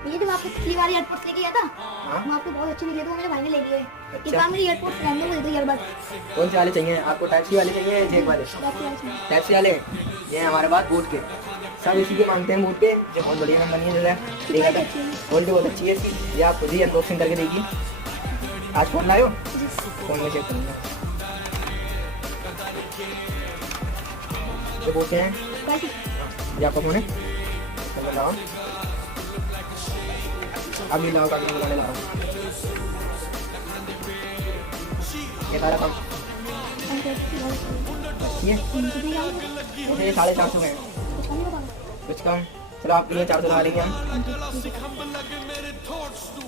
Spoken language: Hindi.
ये जब आपको पिछली बार एयरपोर्ट लेके गया था, हाँ वो आपको बहुत अच्छे दिखे थे, वो मेरे भाई ने ले लिए। अच्छा। इस बार मेरे एयरपोर्ट रहने बोल रही ईयरबड। कौन से वाले चाहिए आपको? टाइप सी वाले चाहिए जेक वाले? टाइप सी वाले ये हैं हमारे पास बूट के, सब इसी के मांगते हैं बूट के, जो बहुत बढ़िया कंपनी है। जैसे देखा था क्वालिटी बहुत अच्छी है इसकी, ये आप खुद ही अनबॉक्सिंग करके देखिए। आज फोन लाए हो? फोन में चेक करूँगा। ये बूट हैं, ये आपका फोन है, तो मैं लाऊं अभी लाओ कागज बनाने लाओ। ये सारा काम ये 450 में कुछ कम। चलो आपके लिए 400 लगा देंगे हम।